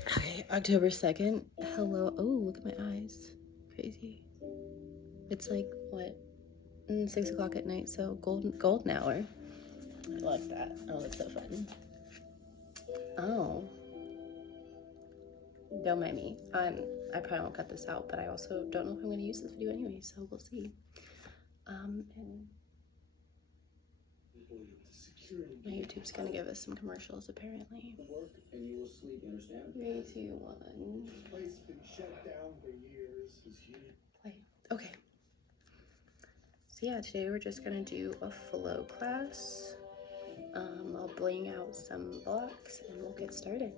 Okay, October 2nd. Hello. Oh, look at my eyes. Crazy. It's like, what? 6 o'clock at night, so golden hour. I love that. Oh, that's so fun. Oh. Don't mind me. I probably won't cut this out, but I also don't know if I'm going to use this video anyway, so we'll see. And my YouTube's gonna give us some commercials apparently. 3, 2, 1. This place has been shut down for years. Play. Okay. So yeah, today we're just gonna do a flow class. I'll bling out some blocks and we'll get started.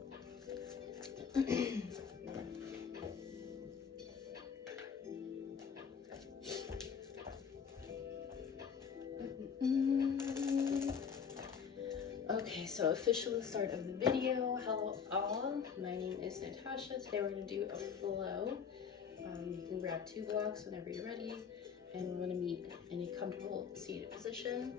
Okay, so official start of the video. Hello all, my name is Natasha. Today we're going to do a flow. You can grab 2 blocks whenever you're ready, and we're going to meet in a comfortable seated position.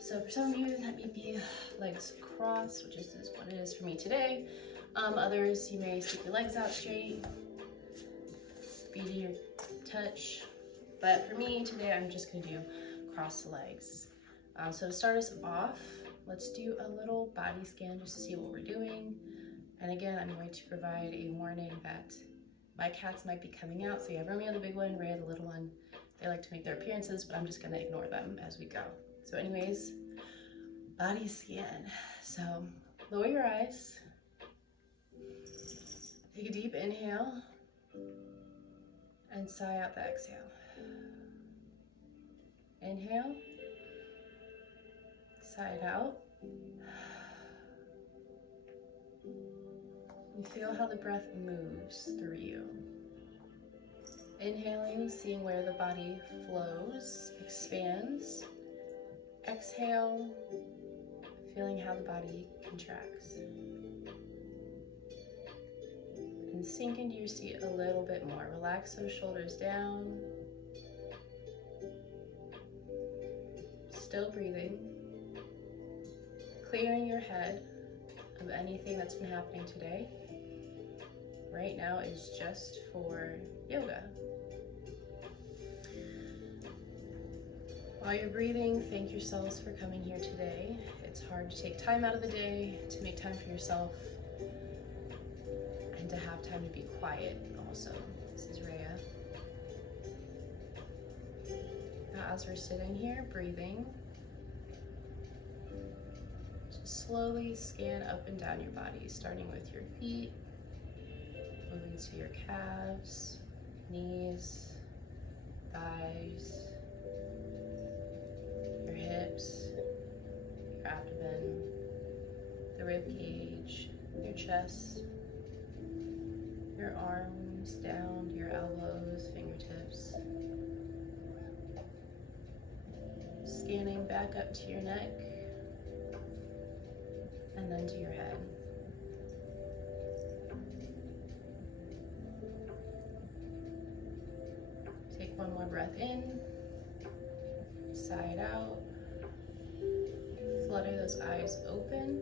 So for some of you, that may be legs crossed, which is what it is for me today. Others, you may stick your legs out straight, feet in your touch. But for me today, I'm just going to do cross the legs. So to start us off, let's do a little body scan just to see what we're doing. And again, I'm going to provide a warning that my cats might be coming out. So you have Romeo the big one, Rhea the little one. They like to make their appearances, but I'm just going to ignore them as we go. So anyways, body scan. So lower your eyes. Take a deep inhale and sigh out the exhale. Inhale, sigh it out. You feel how the breath moves through you. Inhaling, seeing where the body flows, expands. Exhale, feeling how the body contracts. And sink into your seat a little bit more. Relax those shoulders down. Still breathing. Clearing your head of anything that's been happening today. Right now is just for yoga. While you're breathing, thank yourselves for coming here today. It's hard to take time out of the day to make time for yourself and to have time to be quiet also. This is Rhea. Now as we're sitting here breathing, just slowly scan up and down your body, starting with your feet, moving to your calves, knees, thighs, your hips, your abdomen, the rib cage, your chest, your arms down to your elbows, fingertips. Scanning back up to your neck and then to your head. Take one more breath in, sigh it out. Flutter those eyes open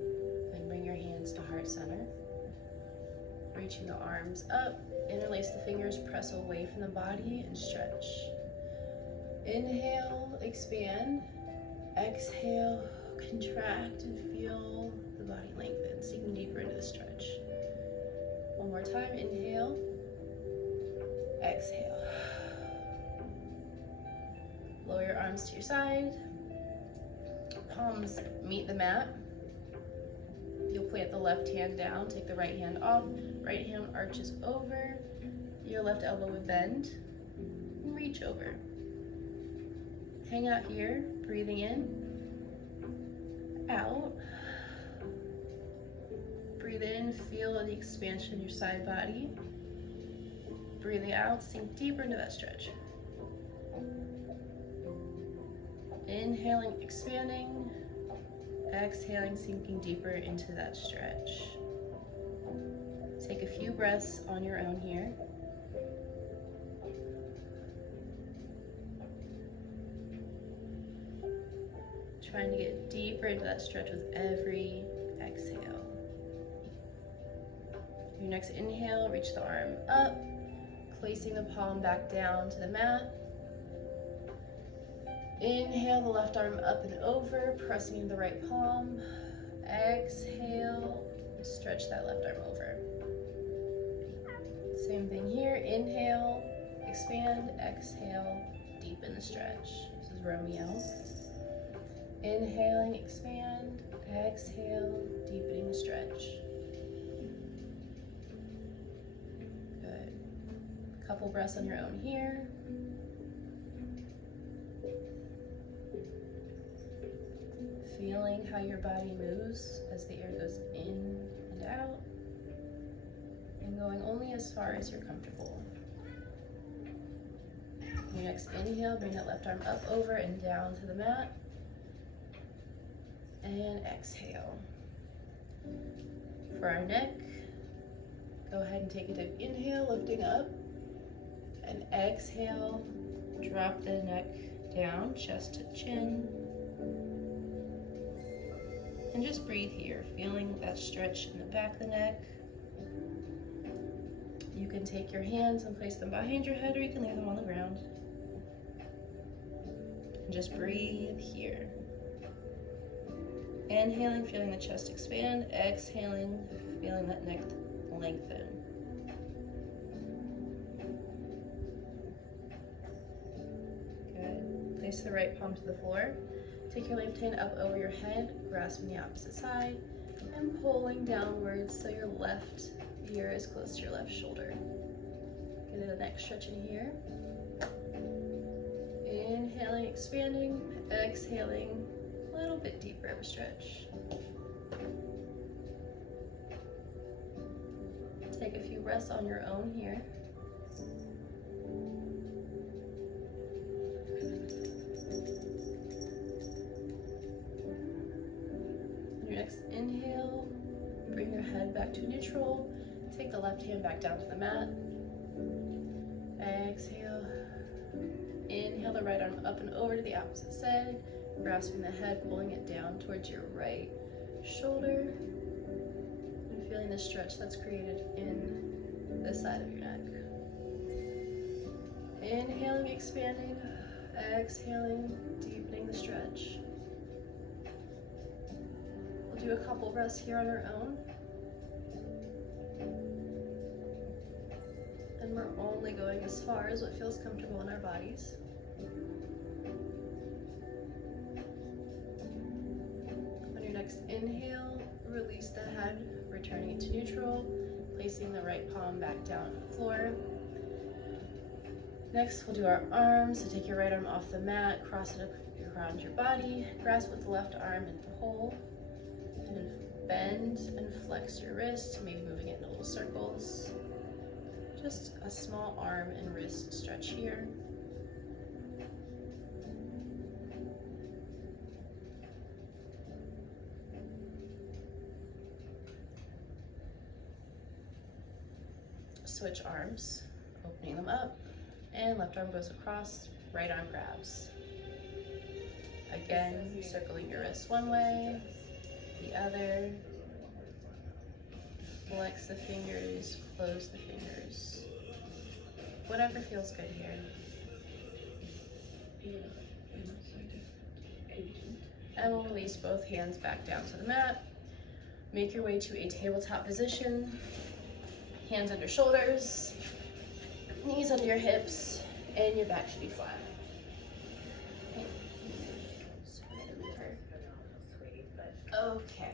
and bring your hands to heart center. Reaching the arms up, interlace the fingers, press away from the body and stretch. Inhale, expand. Exhale, contract and feel the body lengthen, sinking deeper into the stretch. One more time, inhale, exhale. Lower your arms to your side. Palms meet the mat. You'll plant the left hand down, take the right hand off. Right hand arches over. Your left elbow would bend. And reach over. Hang out here, breathing in, out. Breathe in, feel the expansion of your side body. Breathing out, sink deeper into that stretch. Inhaling, expanding. Exhaling, sinking deeper into that stretch. Take a few breaths on your own here. Trying to get deeper into that stretch with every exhale. Your next inhale, reach the arm up, placing the palm back down to the mat. Inhale the left arm up and over, pressing into the right palm. Exhale, stretch that left arm over. Same thing here. Inhale, expand, exhale, deepen the stretch. This is Romeo. Inhaling, expand, exhale, deepening the stretch. Good. Couple breaths on your own here. Feeling how your body moves as the air goes in and out, and going only as far as you're comfortable. Your next inhale, bring that left arm up, over, and down to the mat. And exhale. For our neck, go ahead and take a deep inhale, lifting up. And exhale, drop the neck down, chest to chin. And just breathe here, feeling that stretch in the back of the neck. You can take your hands and place them behind your head, or you can leave them on the ground. And just breathe here. Inhaling, feeling the chest expand. Exhaling, feeling that neck lengthen. Good. Place the right palm to the floor. Take your left hand up over your head, grasping the opposite side, and pulling downwards so your left ear is close to your left shoulder. Get a neck stretch in here. Inhaling, expanding, exhaling, a little bit deeper of a stretch. Take a few breaths on your own here. Your next inhale, bring your head back to neutral. Take the left hand back down to the mat. Exhale. Inhale the right arm up and over to the opposite side, grasping the head, pulling it down towards your right shoulder, and feeling the stretch that's created in this side of your neck. Inhaling, expanding, exhaling, deepening the stretch. We'll do a couple breaths here on our own. And we're only going as far as what feels comfortable in our bodies. On your next inhale, release the head, returning it to neutral, placing the right palm back down on the floor. Next, we'll do our arms. So take your right arm off the mat, cross it around your body, grasp with the left arm and pull, and then bend and flex your wrist, maybe moving it in little circles. Just a small arm and wrist stretch here. Switch arms, opening them up, and left arm goes across, right arm grabs. Again, circling your wrist one way, the other. Flex the fingers, close the fingers. Whatever feels good here. And we'll release both hands back down to the mat. Make your way to a tabletop position. Hands under shoulders, knees under your hips, and your back should be flat. Okay.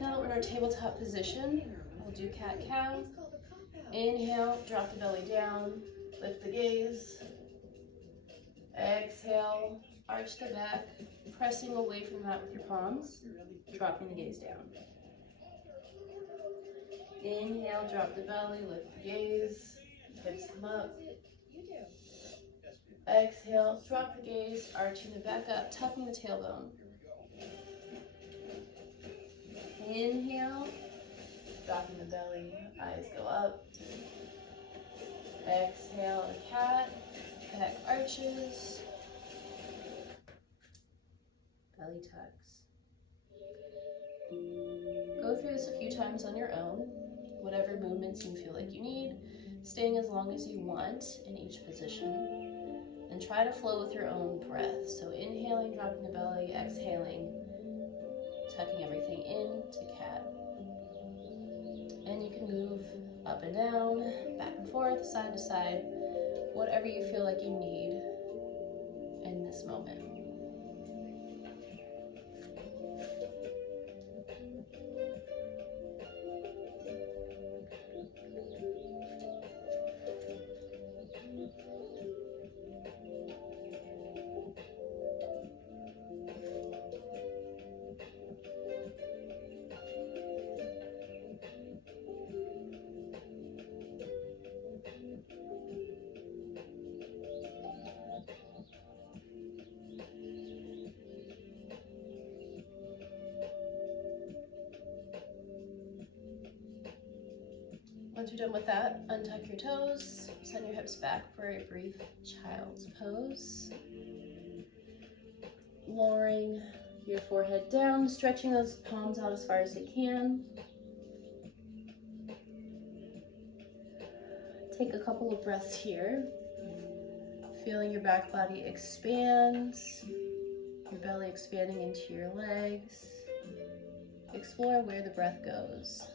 Now that we're in our tabletop position, we'll do cat-cow. Inhale, drop the belly down, lift the gaze. Exhale, arch the back, pressing away from the mat with your palms, dropping the gaze down. Inhale, drop the belly, lift the gaze, hips come up. Exhale, drop the gaze, arching the back up, tucking the tailbone. Inhale, dropping the belly, eyes go up. Exhale, the cat, back arches. belly tucks. Go through this a few times on your own, whatever movements you feel like you need, staying as long as you want in each position, and try to flow with your own breath. So inhaling, dropping the belly, exhaling, tucking everything into cat. And you can move up and down, back and forth, side to side, whatever you feel like you need in this moment. Once you're done with that, untuck your toes, send your hips back for a brief child's pose. Lowering your forehead down, stretching those palms out as far as you can. Take a couple of breaths here, feeling your back body expand, your belly expanding into your legs. Explore where the breath goes.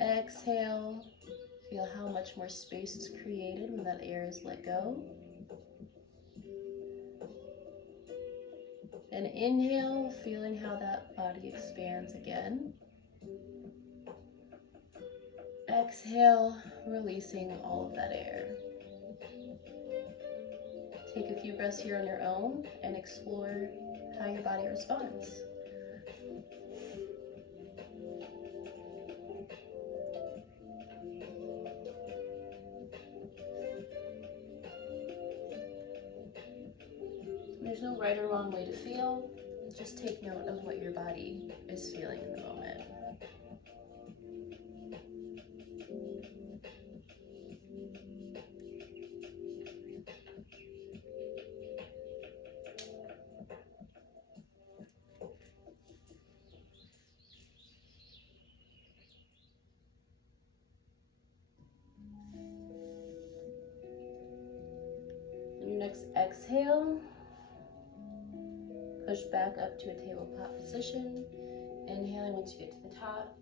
Exhale, feel how much more space is created when that air is let go. And inhale, feeling how that body expands again. Exhale, releasing all of that air. Take a few breaths here on your own and explore how your body responds. There's no right or wrong way to feel. Just take note of what your body is feeling in the moment. On your next exhale, push back up to a tabletop position. Inhaling once you get to the top.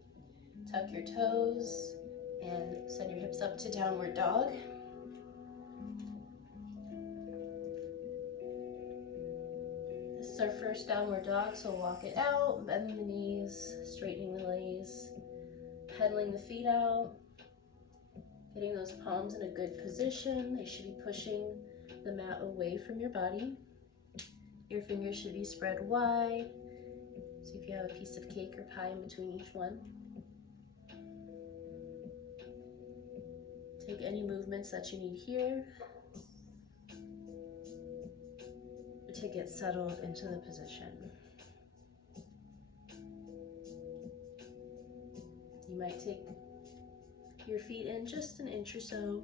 Tuck your toes and send your hips up to downward dog. This is our first downward dog, so walk it out, bending the knees, straightening the legs, pedaling the feet out, getting those palms in a good position. They should be pushing the mat away from your body. Your fingers should be spread wide. See if you have a piece of cake or pie in between each one. Take any movements that you need here to get settled into the position. You might take your feet in just an inch or so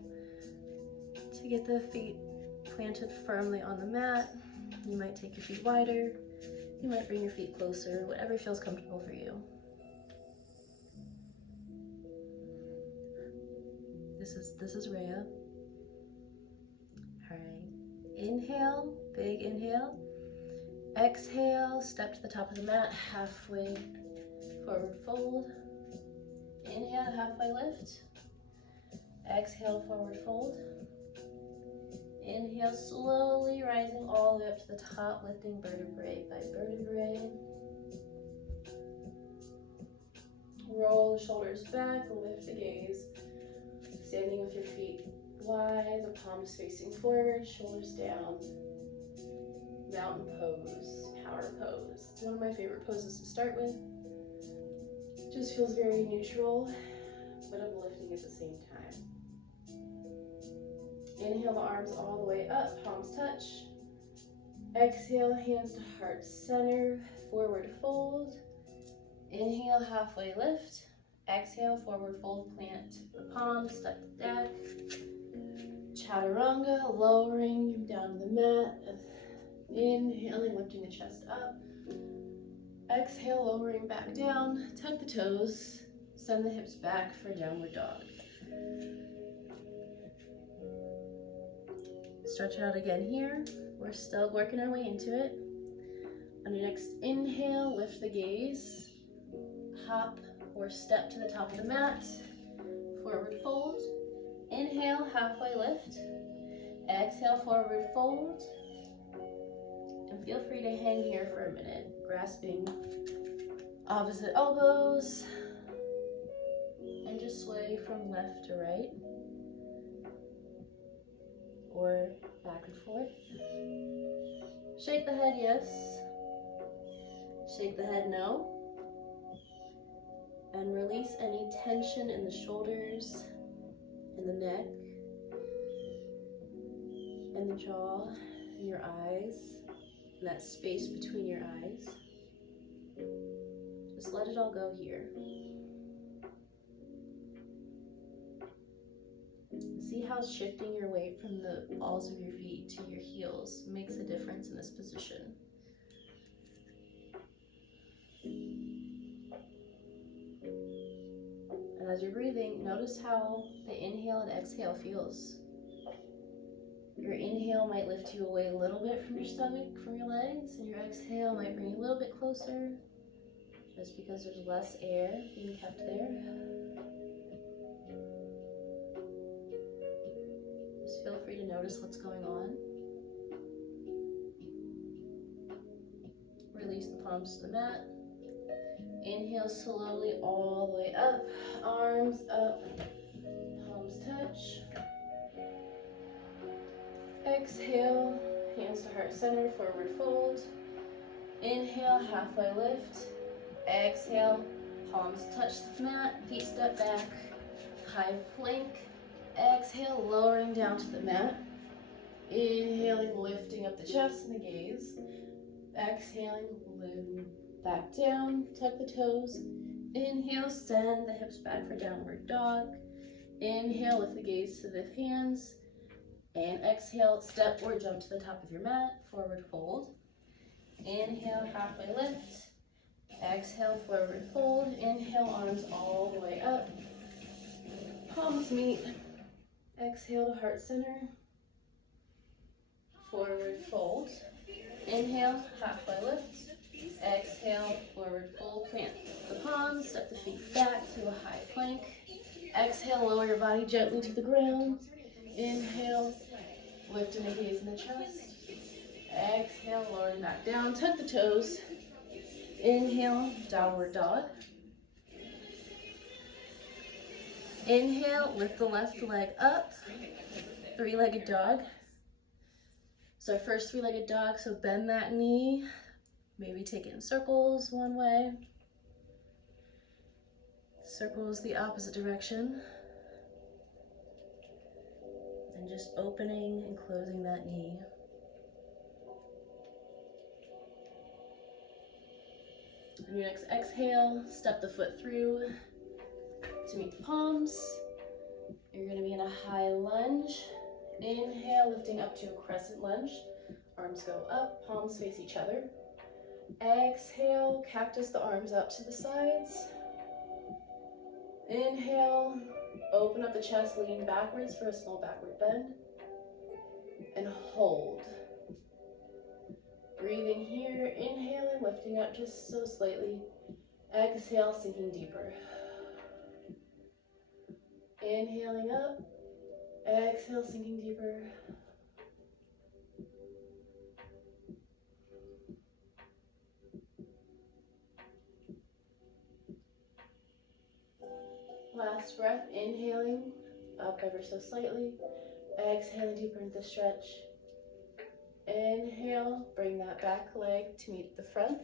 to get the feet planted firmly on the mat. You might take your feet wider. You might bring your feet closer, whatever feels comfortable for you. This is Rhea. All right. Inhale, big inhale. Exhale, step to the top of the mat, halfway forward fold. Inhale, halfway lift. Exhale, forward fold. Inhale, slowly rising all the way up to the top, lifting vertebrae by vertebrae. Roll the shoulders back, lift the gaze. Standing with your feet wide, the palms facing forward, shoulders down. Mountain pose, power pose. It's one of my favorite poses to start with. Just feels very neutral, but uplifting at the same time. Inhale the arms all the way up, palms touch. Exhale, hands to heart center, forward fold. Inhale, halfway lift. Exhale, forward fold, plant the palms, step the deck. Chaturanga, lowering down the mat. Inhaling, lifting the chest up. Exhale, lowering back down, tuck the toes, send the hips back for downward dog. Stretch out again here. We're still working our way into it. On your next inhale, lift the gaze, hop or step to the top of the mat, forward fold. Inhale, halfway lift. Exhale, forward fold. And feel free to hang here for a minute, grasping opposite elbows, and just sway from left to right, or back and forth. Shake the head yes, shake the head no, and release any tension in the shoulders, in the neck, and the jaw, and your eyes, and that space between your eyes. Just let it all go here. See how shifting your weight from the balls of your feet to your heels makes a difference in this position. And as you're breathing, notice how the inhale and exhale feels. Your inhale might lift you away a little bit from your stomach, from your legs, and your exhale might bring you a little bit closer, just because there's less air being kept there. Just feel free to notice what's going on. Release the palms to the mat. Inhale slowly all the way up, arms up, palms touch. Exhale, hands to heart center, forward fold. Inhale, halfway lift. Exhale, palms touch the mat, feet step back, high plank. Exhale, lowering down to the mat. Inhaling, lifting up the chest and the gaze. Exhaling, lift back down, tuck the toes. Inhale, send the hips back for downward dog. Inhale, lift the gaze to the hands. And exhale, step or jump to the top of your mat, forward fold. Inhale, halfway lift. Exhale, forward fold. Inhale, arms all the way up. Palms meet. Exhale to heart center. Forward fold. Inhale, halfway lift. Exhale, forward fold, plant the palms, step the feet back to a high plank. Exhale, lower your body gently to the ground. Inhale, lifting the gaze in the chest. Exhale, lowering back down, tuck the toes. Inhale, downward dog. Inhale, lift the left leg up, three-legged dog. So our first three-legged dog, so bend that knee, maybe take it in circles one way. Circles the opposite direction. And just opening and closing that knee. On your next exhale, step the foot through to meet the palms. You're going to be in a high lunge. Inhale, lifting up to a crescent lunge. Arms go up, palms face each other. Exhale, cactus the arms out to the sides. Inhale, open up the chest, lean backwards for a small backward bend. And hold. Breathing here, inhaling, lifting up just so slightly. Exhale, sinking deeper. Inhaling up. Exhale, sinking deeper. Last breath, inhaling, up ever so slightly. Exhaling deeper into the stretch. Inhale, bring that back leg to meet the front.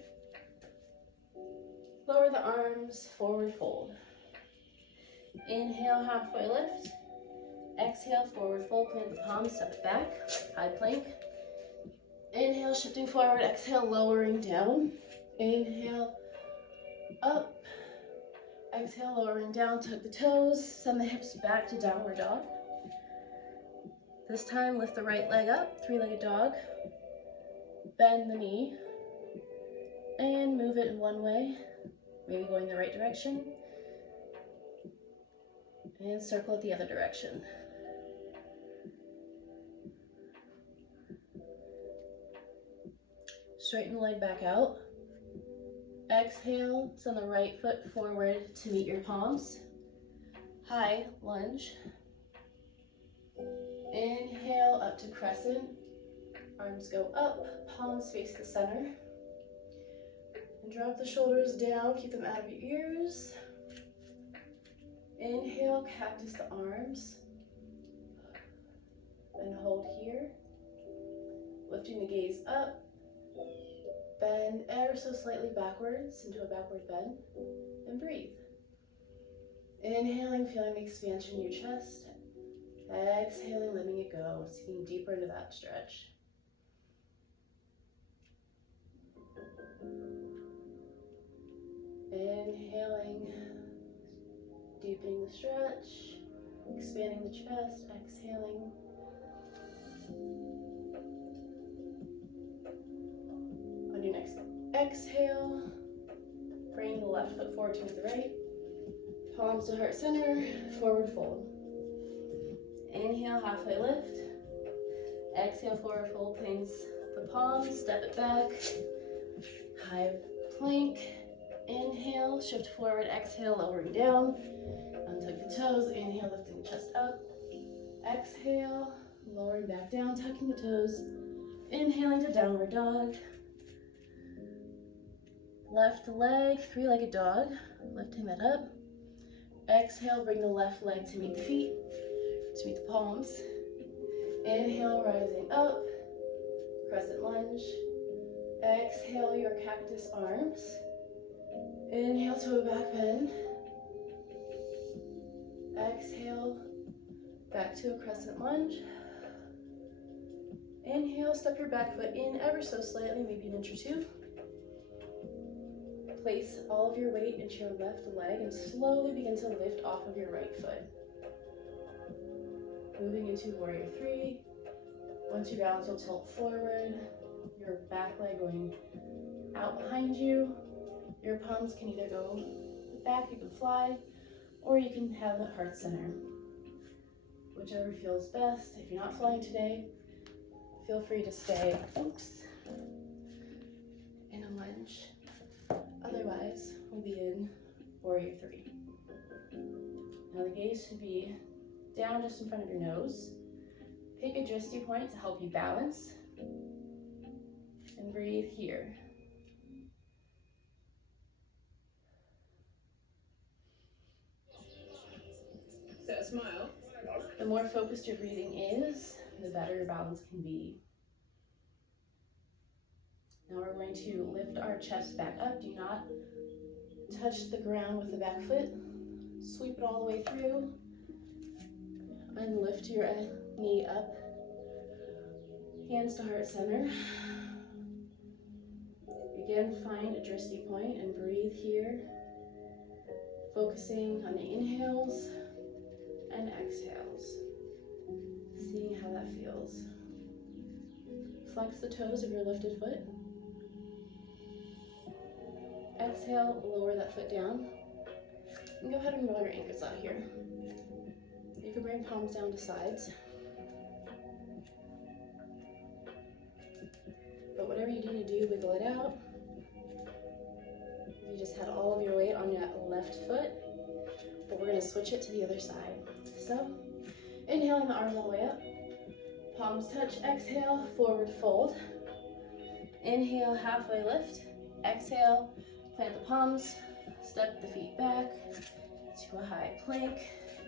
Lower the arms, forward fold. Inhale, halfway lift. Exhale, forward fold, plant the palms, step it back, high plank. Inhale, shifting forward, exhale, lowering down. Inhale, up. Exhale, lowering down, tuck the toes, send the hips back to downward dog. This time, lift the right leg up, three-legged dog. Bend the knee. And move it in one way, maybe going the right direction. And circle it the other direction. Straighten the leg back out. Exhale, send the right foot forward to meet your palms. High lunge. Inhale up to crescent. Arms go up, palms face the center. And drop the shoulders down, keep them out of your ears. Inhale, cactus the arms. And hold here. Lifting the gaze up. Bend ever so slightly backwards into a backward bend. And breathe. Inhaling, feeling the expansion in your chest. Exhaling, letting it go, sinking deeper into that stretch. Inhaling, deepening the stretch, expanding the chest, exhaling. On your next exhale, bring the left foot forward to the right, palms to heart center, forward fold. Inhale, halfway lift. Exhale, forward fold, planks the palms, step it back. High plank. Inhale, shift forward, exhale, lowering down. Untuck the toes, inhale, lifting the chest up. Exhale, lowering back down, tucking the toes. Inhaling to downward dog. Left leg, three-legged dog, lifting that up. Exhale, bring the left leg to meet the feet, to meet the palms. Inhale, rising up, crescent lunge. Exhale, your cactus arms. Inhale to a back bend. Exhale, back to a crescent lunge. Inhale, step your back foot in ever so slightly, maybe an inch or two. Place all of your weight into your left leg and slowly begin to lift off of your right foot. Moving into warrior three. Once you balance, you'll tilt forward. Your back leg going out behind you. Your palms can either go back, you can fly, or you can have the heart center. Whichever feels best. If you're not flying today, feel free to stay, in a lunge. Otherwise, we'll be in warrior three. Now the gaze should be down just in front of your nose. Pick a drishti point to help you balance. And breathe here. So smile. The more focused your breathing is, the better your balance can be. Now we're going to lift our chest back up. Do not touch the ground with the back foot. Sweep it all the way through. And lift your knee up. Hands to heart center. Again, find a drishti point and breathe here. Focusing on the inhales and exhales. Seeing how that feels. Flex the toes of your lifted foot. Exhale, lower that foot down. And go ahead and roll your ankles out here. You can bring palms down to sides. But whatever you need to do, wiggle it out. You just had all of your weight on your left foot, but we're gonna switch it to the other side. So, inhaling the arms all the way up. Palms touch, exhale, forward fold. Inhale, halfway lift. Exhale, plant the palms, step the feet back to a high plank.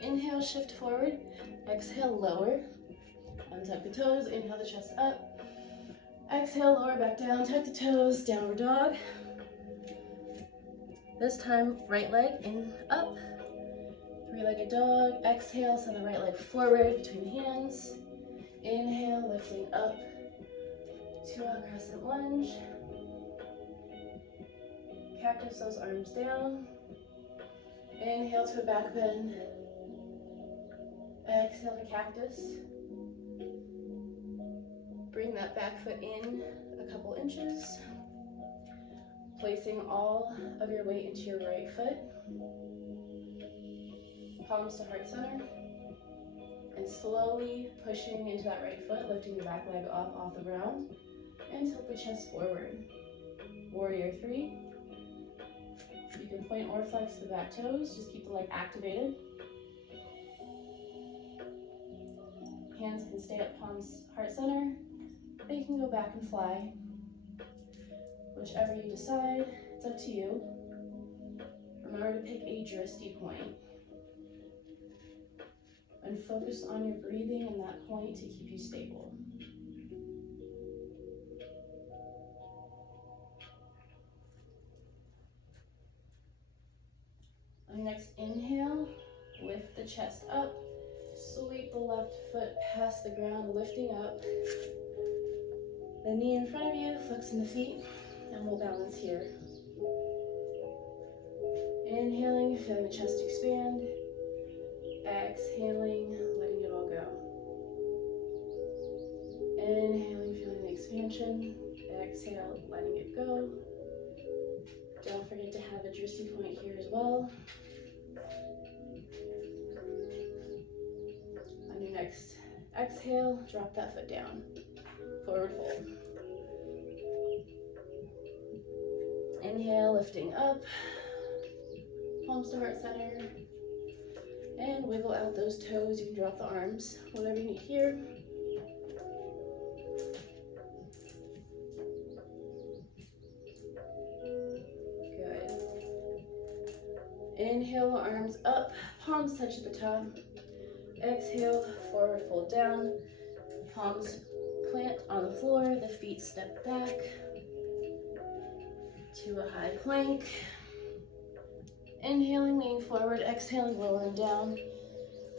Inhale, shift forward. Exhale, lower. Untuck the toes, inhale the chest up. Exhale, lower back down, tuck the toes, downward dog. This time, right leg in, up. Three-legged dog. Exhale, send the right leg forward between the hands. Inhale, lifting up to a crescent lunge. Cactus those arms down. Inhale to a back bend. Exhale to cactus. Bring that back foot in a couple inches. Placing all of your weight into your right foot, palms to heart center, and slowly pushing into that right foot, lifting your back leg up off the ground, and tilt the chest forward. Warrior 3. You can point or flex the back toes, just keep the leg activated. Hands can stay up, palms heart center. Or you can go back and fly. Whichever you decide, it's up to you. Remember to pick a drishti point. And focus on your breathing and that point to keep you stable. On your next inhale, lift the chest up. Sweep the left foot past the ground, lifting up. The knee in front of you, flexing the feet, and we'll balance here. Inhaling, feeling the chest expand. Exhaling, letting it all go. Inhaling, feeling the expansion. Exhale, letting it go. Don't forget to have a drishti point here as well. On your next exhale, drop that foot down. Forward fold. Inhale, lifting up. Palms to heart center. And wiggle out those toes. You can drop the arms, whatever you need here. Good. Inhale, arms up, palms touch at the top. Exhale, forward fold down. Palms plant on the floor, the feet step back to a high plank. Inhaling, lean forward, exhaling, lowering down.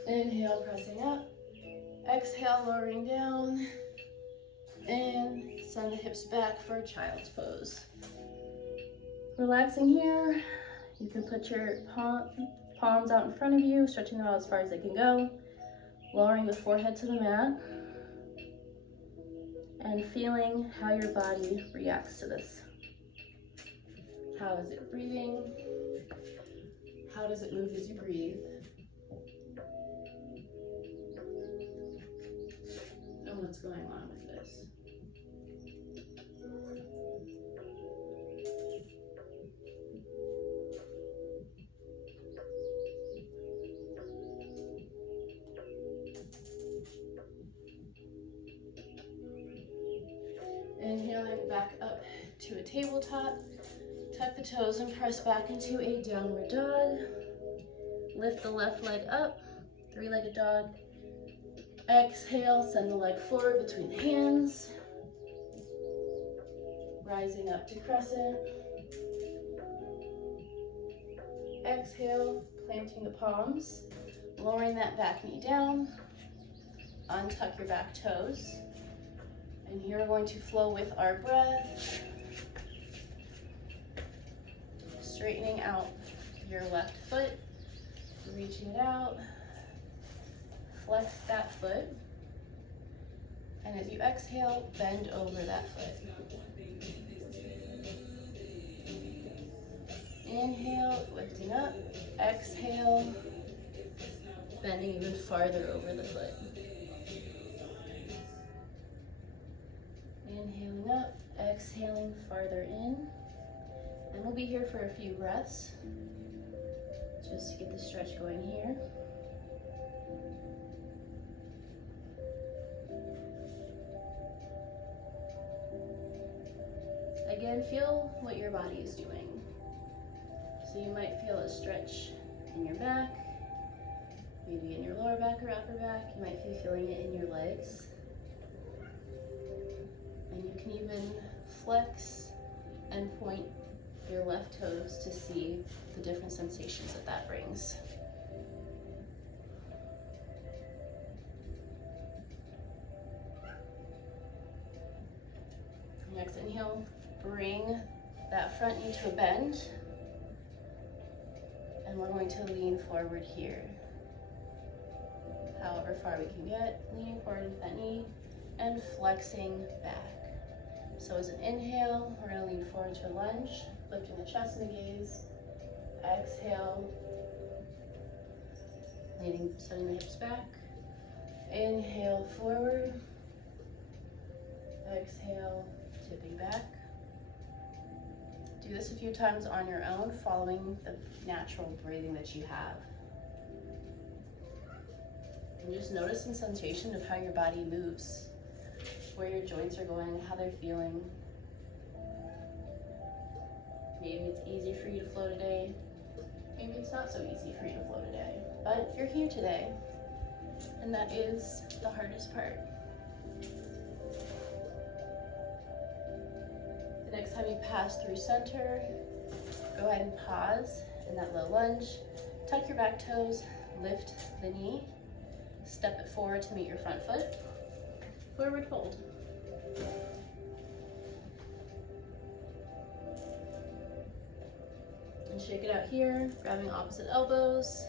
Inhale, pressing up. Exhale, lowering down. And send the hips back for child's pose. Relaxing here. You can put your palms out in front of you, stretching them out as far as they can go. Lowering the forehead to the mat. And feeling how your body reacts to this. How is it breathing? How does it move as you breathe? And what's going on with this? Inhaling back up to a tabletop. Tuck the toes and press back into a downward dog. Lift the left leg up, three-legged dog. Exhale, send the leg forward between the hands. Rising up to crescent. Exhale, planting the palms. Lowering that back knee down. Untuck your back toes. And here we're going to flow with our breath. Straightening out your left foot, reaching it out, flex that foot, and as you exhale, bend over that foot. Inhale, lifting up, exhale, bending even farther over the foot. Inhaling up, exhaling farther in. And we'll be here for a few breaths, just to get the stretch going here. Again, feel what your body is doing. So you might feel a stretch in your back, maybe in your lower back or upper back. You might be feeling it in your legs. And you can even flex and point your left toes to see the different sensations that that brings. Next inhale, bring that front knee to a bend. And we're going to lean forward here. However far we can get, leaning forward with that knee and flexing back. So as an inhale, we're going to lean forward to a lunge. lifting the chest and the gaze. Exhale, sending the hips back. Inhale, forward. Exhale, tipping back. Do this a few times on your own, following the natural breathing that you have. And just notice the sensation of how your body moves, where your joints are going, how they're feeling. Maybe it's easy for you to flow today. Maybe it's not so easy for you to flow today. But you're here today, and that is the hardest part. The next time you pass through center, go ahead and pause in that low lunge. Tuck your back toes, lift the knee, step it forward to meet your front foot. Forward fold. And shake it out here, grabbing opposite elbows.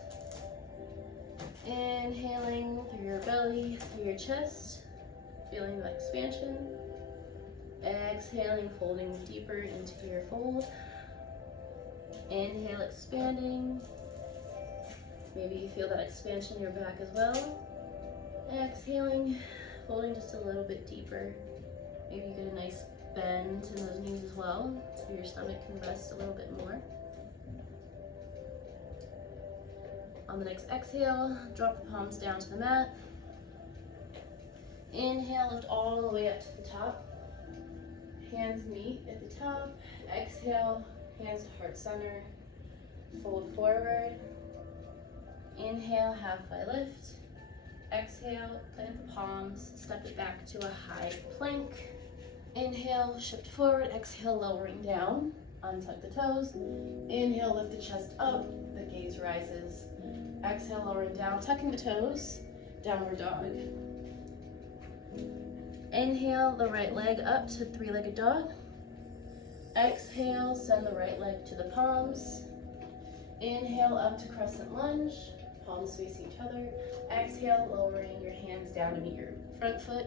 Inhaling through your belly, through your chest, feeling the expansion. Exhaling, folding deeper into your fold. Inhale, expanding. Maybe you feel that expansion in your back as well. Exhaling, folding just a little bit deeper. Maybe you get a nice bend in those knees as well, so your stomach can rest a little bit more. On the next exhale, drop the palms down to the mat. Inhale, lift all the way up to the top. Hands meet at the top. Exhale, hands to heart center. Fold forward. Inhale, halfway lift. Exhale, plant the palms, step it back to a high plank. Inhale, shift forward. Exhale, lowering down. Untuck the toes. Inhale, lift the chest up. The gaze rises. Exhale, lowering down, tucking the toes. Downward dog. Inhale, the right leg up to three-legged dog. Exhale, send the right leg to the palms. Inhale, up to crescent lunge. Palms face each other. Exhale, lowering your hands down to meet your front foot.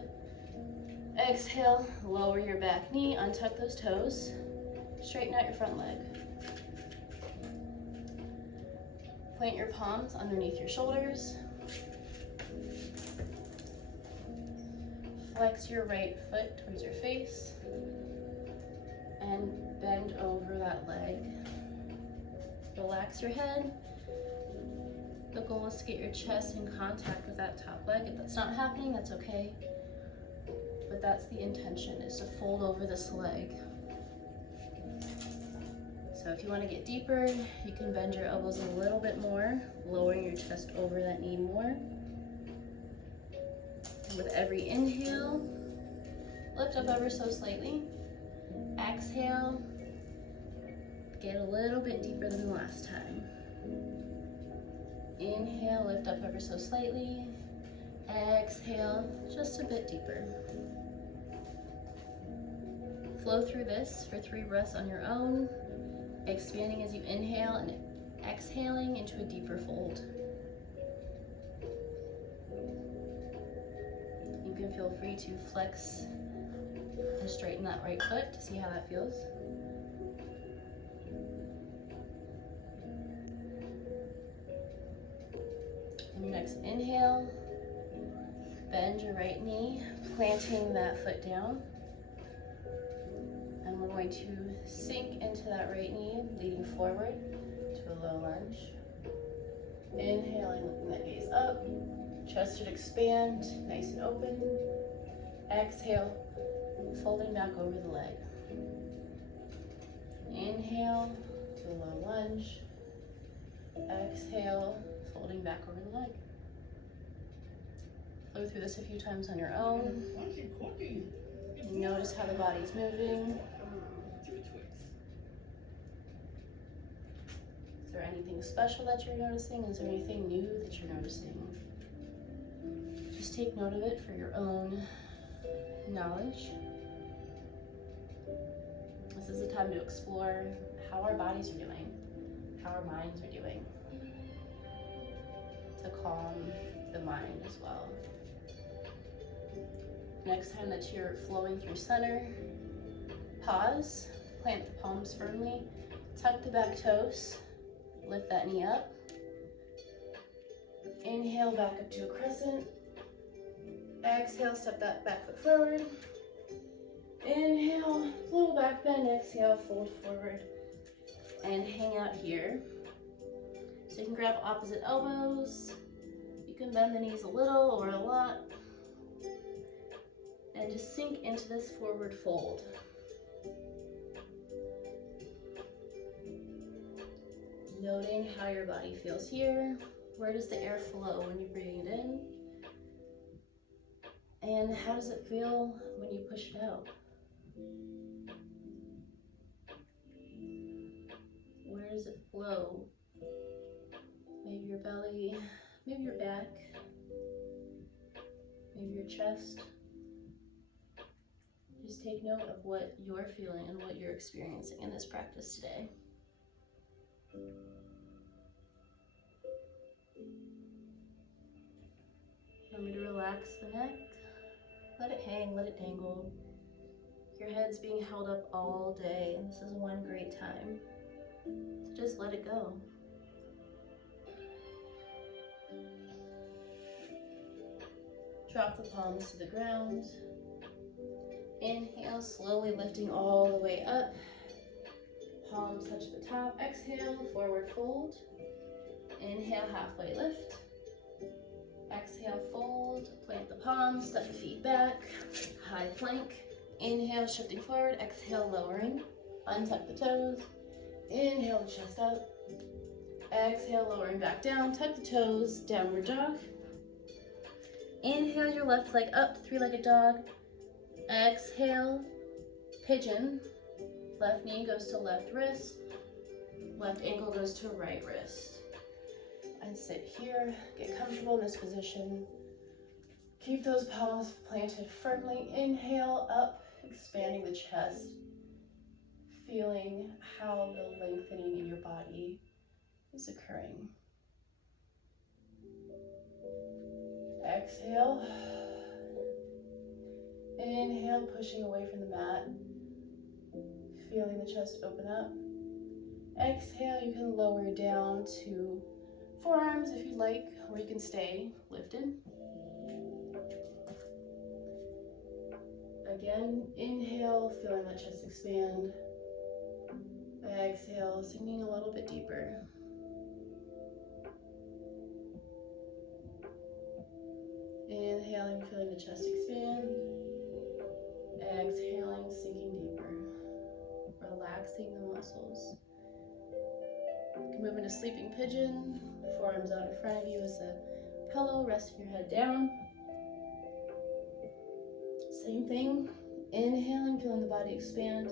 Exhale, lower your back knee, untuck those toes. Straighten out your front leg. Plant your palms underneath your shoulders. Flex your right foot towards your face. And bend over that leg. Relax your head. The goal is to get your chest in contact with that top leg. If that's not happening, that's okay. But that's the intention, is to fold over this leg. So if you want to get deeper, you can bend your elbows a little bit more, lowering your chest over that knee more. And with every inhale, lift up ever so slightly. Exhale, get a little bit deeper than last time. Inhale, lift up ever so slightly. Exhale, just a bit deeper. Flow through this for 3 breaths on your own, expanding as you inhale and exhaling into a deeper fold. You can feel free to flex and straighten that right foot to see how that feels. On your next inhale, bend your right knee, planting that foot down. And we're going to sink into that right knee, leading forward to a low lunge. Inhaling, lifting that gaze up. Chest should expand, nice and open. Exhale, folding back over the leg. Inhale to a low lunge. Exhale, folding back over the leg. Flow through this a few times on your own. Notice how the body's moving. Is there anything special that you're noticing? Is there anything new that you're noticing? Just take note of it for your own knowledge. This is a time to explore how our bodies are doing, how our minds are doing, to calm the mind as well. Next time that you're flowing through center, pause, plant the palms firmly, Tuck the back toes, lift that knee up. Inhale, back up to a crescent. Exhale, step that back foot forward. Inhale, little back bend. Exhale, fold forward and hang out here. So you can grab opposite elbows. You can bend the knees a little or a lot. And just sink into this forward fold. Noting how your body feels here. Where does the air flow when you bring it in? And how does it feel when you push it out? Where does it flow? Maybe your belly, maybe your back, maybe your chest. Just take note of what you're feeling and what you're experiencing in this practice today. Remember to relax the neck. Let it hang, let it dangle. Your head's being held up all day, and this is one great time. So just let it go. Drop the palms to the ground. Inhale, slowly lifting all the way up. Palms touch the top. Exhale, forward fold. Inhale, halfway lift. Exhale, fold, plant the palms, step the feet back, high plank. Inhale, shifting forward. Exhale, lowering. Untuck the toes. Inhale, the chest up. Exhale, lowering back down. Tuck the toes, downward dog. Inhale, your left leg up, three-legged dog. Exhale, pigeon. Left knee goes to left wrist. Left ankle goes to right wrist. And sit here, get comfortable in this position. Keep those palms planted firmly. Inhale, up, expanding the chest. Feeling how the lengthening in your body is occurring. Exhale. Inhale, pushing away from the mat. Feeling the chest open up. Exhale, you can lower down to forearms if you'd like, or you can stay lifted. Again, inhale, feeling that chest expand. Exhale, sinking a little bit deeper. Inhaling, feeling the chest expand. Exhaling, sinking deeper. Relaxing the muscles. You can move into sleeping pigeon. Forearms out in front of you as a pillow, resting your head down. Same thing. Inhaling, feeling the body expand.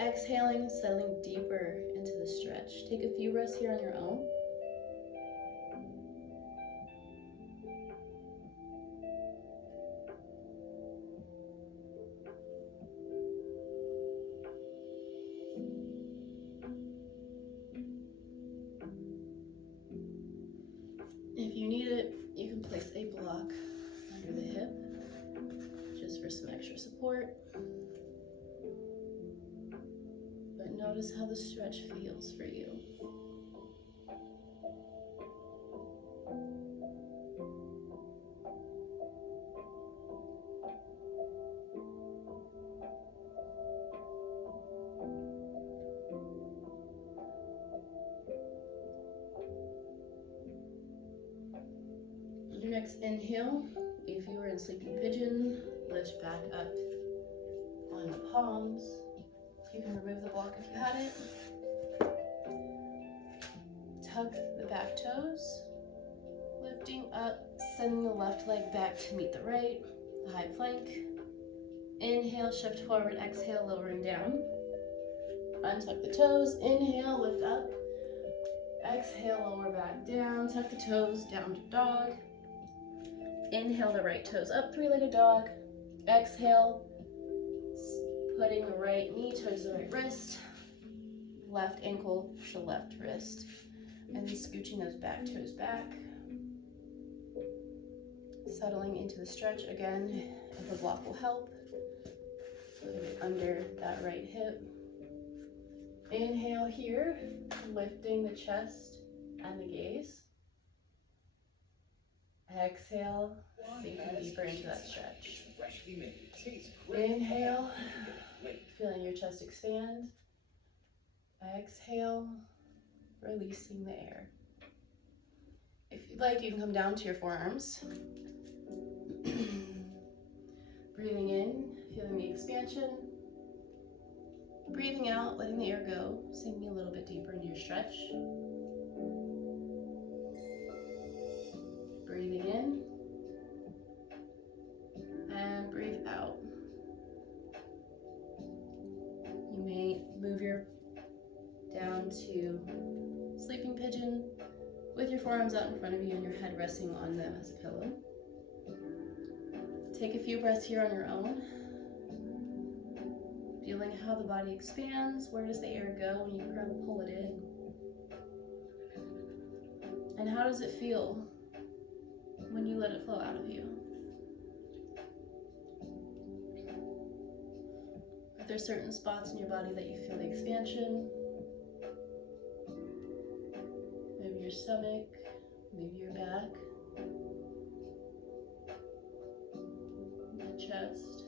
Exhaling, settling deeper into the stretch. Take a few breaths here on your own. If you need it, you can place a block under the hip just for some extra support. But notice how the stretch feels for you. Your next inhale, if you were in sleeping pigeon, lift back up on the palms. You can remove the block if you had it. Tuck the back toes, lifting up, sending the left leg back to meet the right, high plank. Inhale, shift forward, exhale, lowering down. Untuck the toes, inhale, lift up. Exhale, lower back down, tuck the toes, down to dog. Inhale the right toes up, three-legged dog. Exhale, putting the right knee towards the right wrist, left ankle to left wrist, and then scooching those back toes back. Settling into the stretch again, if a block will help. Put it under that right hip. Inhale here, lifting the chest and the gaze. Exhale, sinking deeper into that stretch. Inhale, feeling your chest expand. Exhale, releasing the air. If you'd like, you can come down to your forearms. Breathing in, feeling the expansion. Breathing out, letting the air go, sinking a little bit deeper into your stretch. Breathing in, and breathe out. You may move your down to sleeping pigeon with your forearms out in front of you and your head resting on them as a pillow. Take a few breaths here on your own. Feeling how the body expands. Where does the air go when you pull it in? And how does it feel when you let it flow out of you? Are there certain spots in your body that you feel the expansion? Maybe your stomach, maybe your back, your chest.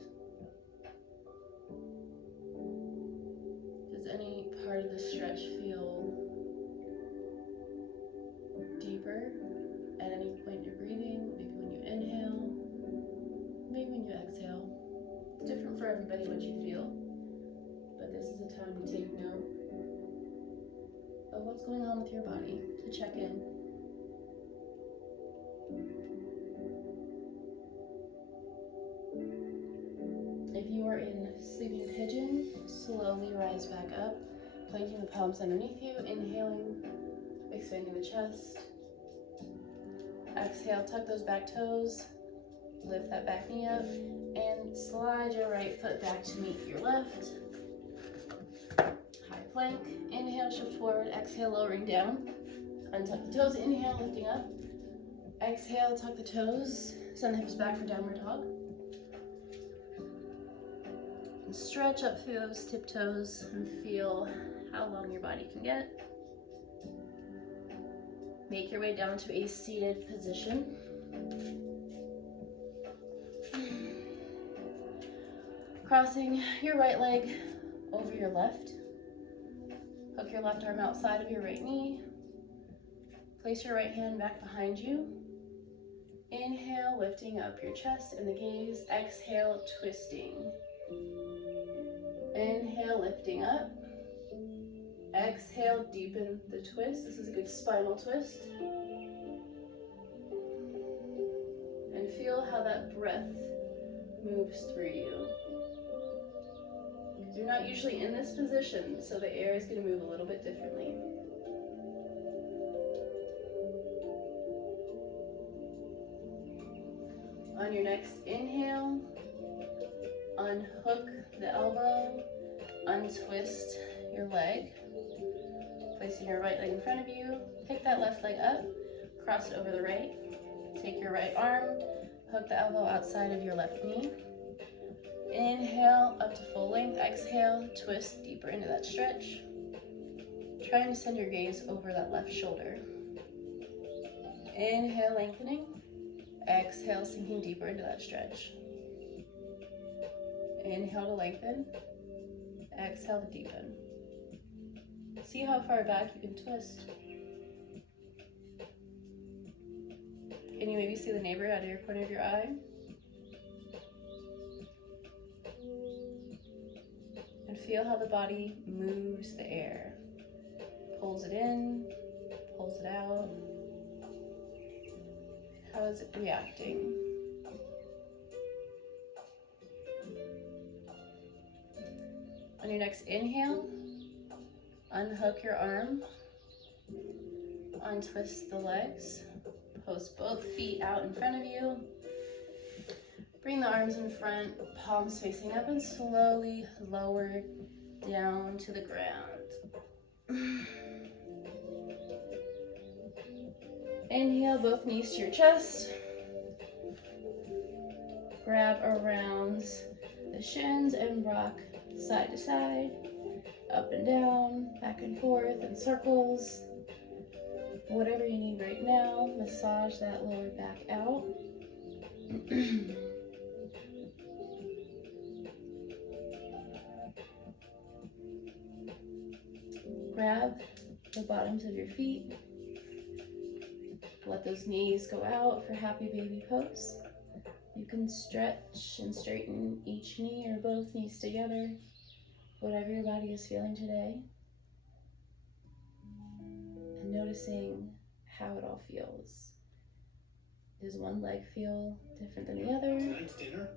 Does any part of the stretch feel deeper at any point you're breathing? Maybe when you inhale, maybe when you exhale. It's different for everybody what you feel, but this is a time to take note of what's going on with your body, to check in. If you are in sleeping pigeon, slowly rise back up, planting the palms underneath you, inhaling, expanding the chest. Exhale, tuck those back toes, lift that back knee up, and slide your right foot back to meet your left. High plank, inhale, shift forward, exhale, lowering down. Untuck the toes, inhale, lifting up. Exhale, tuck the toes, send the hips back for downward dog. And stretch up through those tiptoes and feel how long your body can get. Make your way down to a seated position. Crossing your right leg over your left. Hook your left arm outside of your right knee. Place your right hand back behind you. Inhale, lifting up your chest and the gaze. Exhale, twisting. Inhale, lifting up. Exhale, deepen the twist. This is a good spinal twist. And feel how that breath moves through you. You're not usually in this position, so the air is going to move a little bit differently. On your next inhale, unhook the elbow, untwist your leg, placing your right leg in front of you. Pick that left leg up, cross it over the right. Take your right arm, hook the elbow outside of your left knee. Inhale up to full length, exhale, twist deeper into that stretch. Trying to send your gaze over that left shoulder. Inhale, lengthening. Exhale, sinking deeper into that stretch. Inhale to lengthen. Exhale to deepen. See how far back you can twist. Can you maybe see the neighbor out of your corner of your eye? And feel how the body moves the air. Pulls it in, pulls it out. How is it reacting? On your next inhale, unhook your arm, untwist the legs, post both feet out in front of you. Bring the arms in front, palms facing up, and slowly lower down to the ground. Inhale, both knees to your chest. Grab around the shins and rock side to side. up and down, back and forth in circles. Whatever you need right now, massage that lower back out. Grab the bottoms of your feet. Let those knees go out for happy baby pose. You can stretch and straighten each knee or both knees together, whatever your body is feeling today. And noticing how it all feels. Does one leg feel different than the other? Tonight's dinner,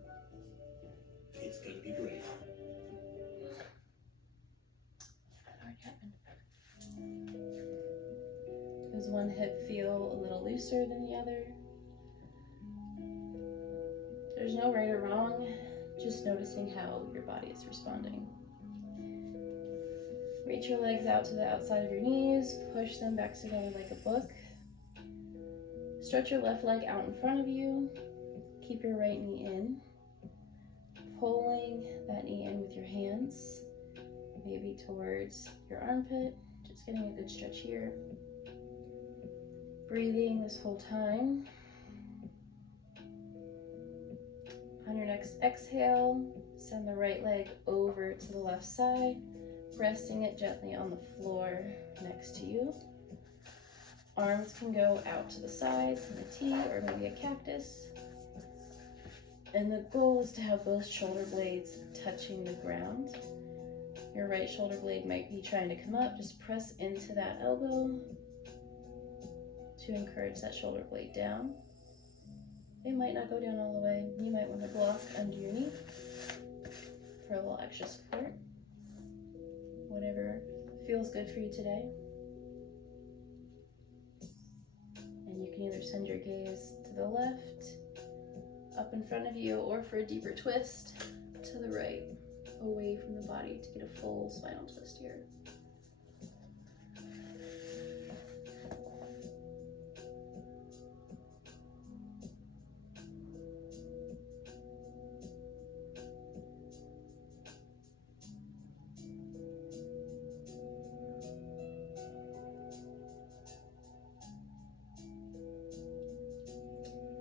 it's gonna be great. That already happened. Does one hip feel a little looser than the other? There's no right or wrong, just noticing how your body is responding. Reach your legs out to the outside of your knees, push them back together like a book. Stretch your left leg out in front of you. Keep your right knee in. Pulling that knee in with your hands, maybe towards your armpit. Just getting a good stretch here. Breathing this whole time. On your next exhale, send the right leg over to the left side, resting it gently on the floor next to you. Arms can go out to the sides in a T or maybe a cactus. And the goal is to have both shoulder blades touching the ground. Your right shoulder blade might be trying to come up. Just press into that elbow to encourage that shoulder blade down. It might not go down all the way. You might want to block under your knee for a little extra support. Whatever feels good for you today. And you can either send your gaze to the left, up in front of you, or for a deeper twist, to the right, away from the body to get a full spinal twist here.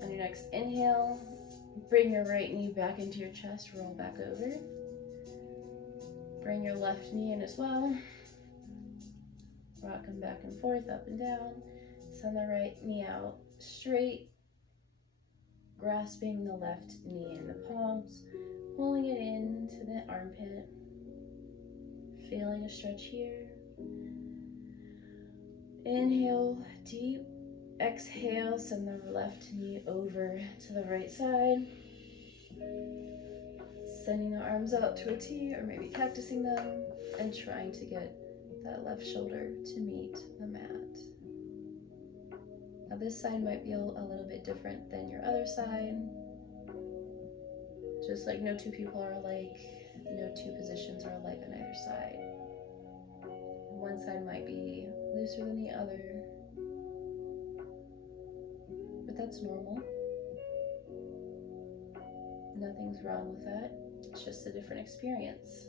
On your next inhale, bring your right knee back into your chest, roll back over. Bring your left knee in as well. Rock them back and forth, up and down. Send the right knee out straight, grasping the left knee in the palms, pulling it into the armpit. Feeling a stretch here. Inhale, deep. Exhale, send the left knee over to the right side. Sending the arms out to a T or maybe cactusing them and trying to get that left shoulder to meet the mat. Now this side might be a little bit different than your other side. Just like no two people are alike, no two positions are alike on either side. One side might be looser than the other. But that's normal. Nothing's wrong with that. It's just a different experience.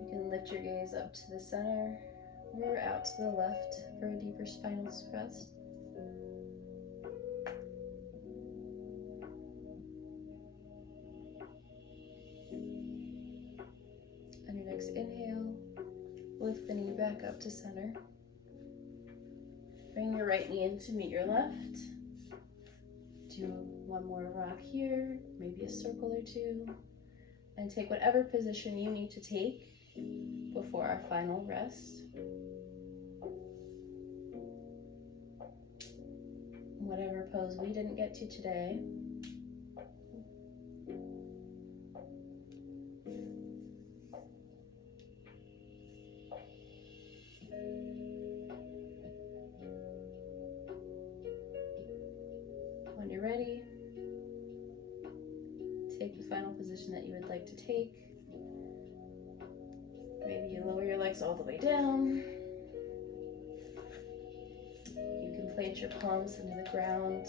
You can lift your gaze up to the center or out to the left for a deeper spinal thrust. On your next inhale, lift the knee back up to center. Bring your right knee in to meet your left. Do one more rock here, maybe a circle or two, and take whatever position you need to take before our final rest. Whatever pose we didn't get to today, when you're ready, take the final position that you would like to take. Maybe you lower your legs all the way down. You can plant your palms into the ground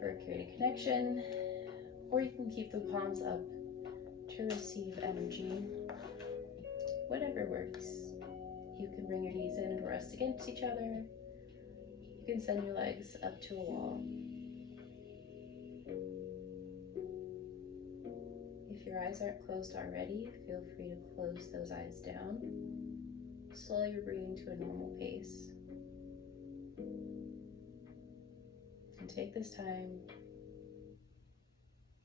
for a creative connection. or you can keep the palms up to receive energy. Whatever works. You can bring your knees in and rest against each other. You can send your legs up to a wall. If your eyes aren't closed already, feel free to close those eyes down. Slow your breathing to a normal pace. And take this time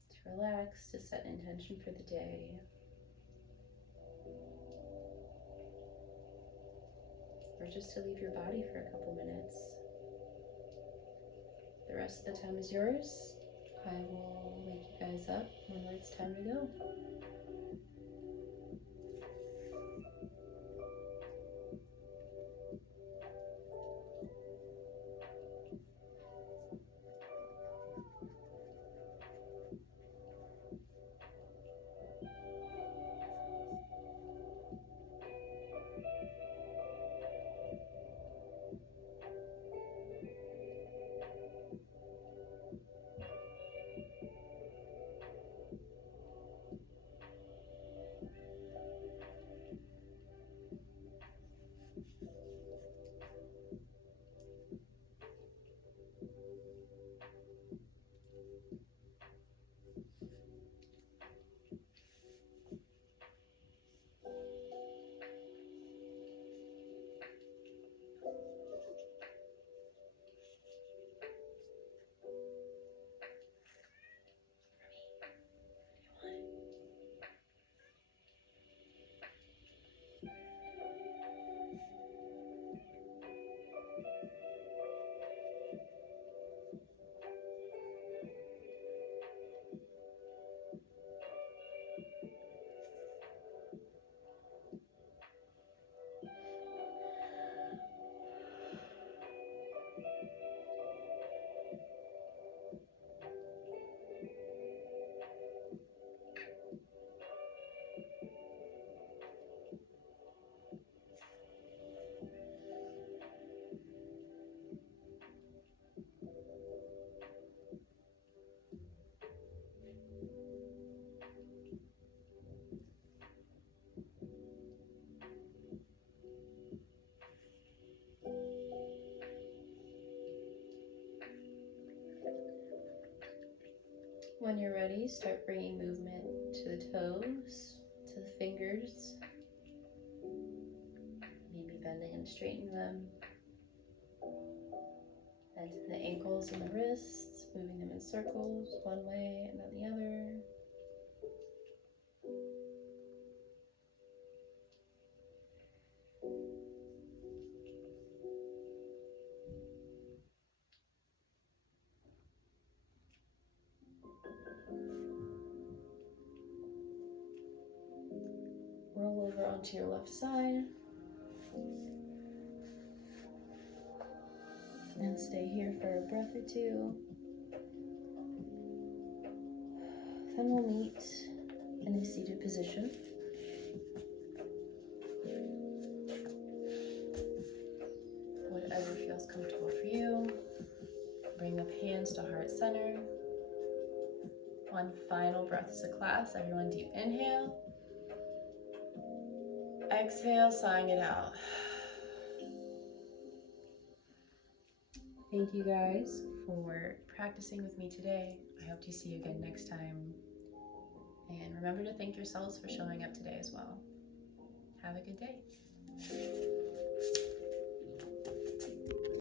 to relax, to set an intention for the day. Or just to leave your body for a couple minutes. The rest of the time is yours. I will wake you guys up when it's time to go. When you're ready, start bringing movement to the toes, to the fingers, maybe bending and straightening them, and to the ankles and the wrists, moving them in circles, one way and then the other. Roll over onto your left side. And stay here for a breath or two. Then we'll meet in a seated position. Whatever feels comfortable for you. Bring up hands to heart center. One final breath as a class. Everyone deep inhale. Exhale, sighing it out. Thank you guys for practicing with me today. I hope to see you again next time. And remember to thank yourselves for showing up today as well. Have a good day.